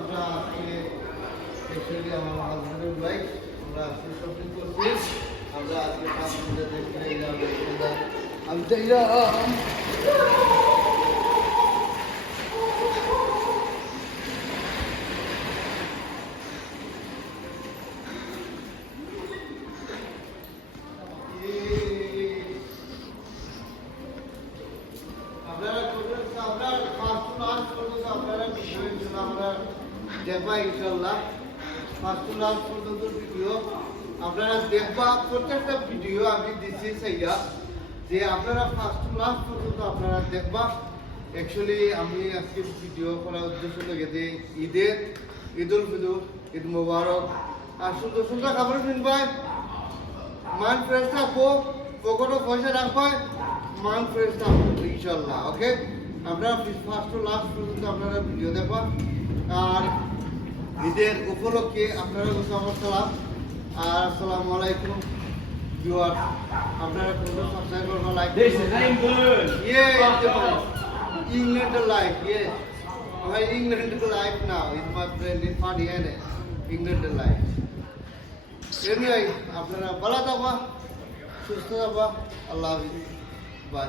আমরা আজকে অ্যাকচুয়ালি আমার হাজবেন্ডের বাইক আমরা আজকে শপিং করছি। আমরা আজকে আপনাদের দেখতে যাবো, আমি চাইলাম দেখবা ইনশাল্লাহ ফার্স্ট টু লাস্ট পর্যন্ত ভিডিও আপনারা দেখবা। প্রত্যেকটা ভিডিও আমি দিচ্ছি সেইটা যে আপনারা ফার্স্ট টু লাস্ট পর্যন্ত আপনারা দেখবা। অ্যাকচুয়ালি আমি আজকে ভিডিও করার উদ্দেশ্য থেকে যে ঈদ উল ফিতর, ঈদ মোবারক আর সুন্দর সুন্দর কাপড় কিনবাই, মাইন্ড ফ্রেশ থাকবো, পকেটও পয়সা রাখবাই, মাইন্ড ফ্রেশ থাকবো ইনশাল্লাহ। ওকে, আপনারা ফার্স্ট টু লাস্ট পর্যন্ত আপনারা ভিডিও দেখবা। আর ঈদের উপলক্ষে আপনারা কাছে আমার সালাম আর আসসালামু আলাইকুম ভিউয়ার। আপনারা কোনো সাবস্ক্রাইব করবেন, লাইক ইংল্যান্ডের লাইফ ভাই, ইংল্যান্ডের life now is my friend in funny এনে ইংল্যান্ডের লাইফ। এমনি আপনারা ভালো থাকবা, সুস্থ থাকবা, আল্লাহ হাফিজ, বাই।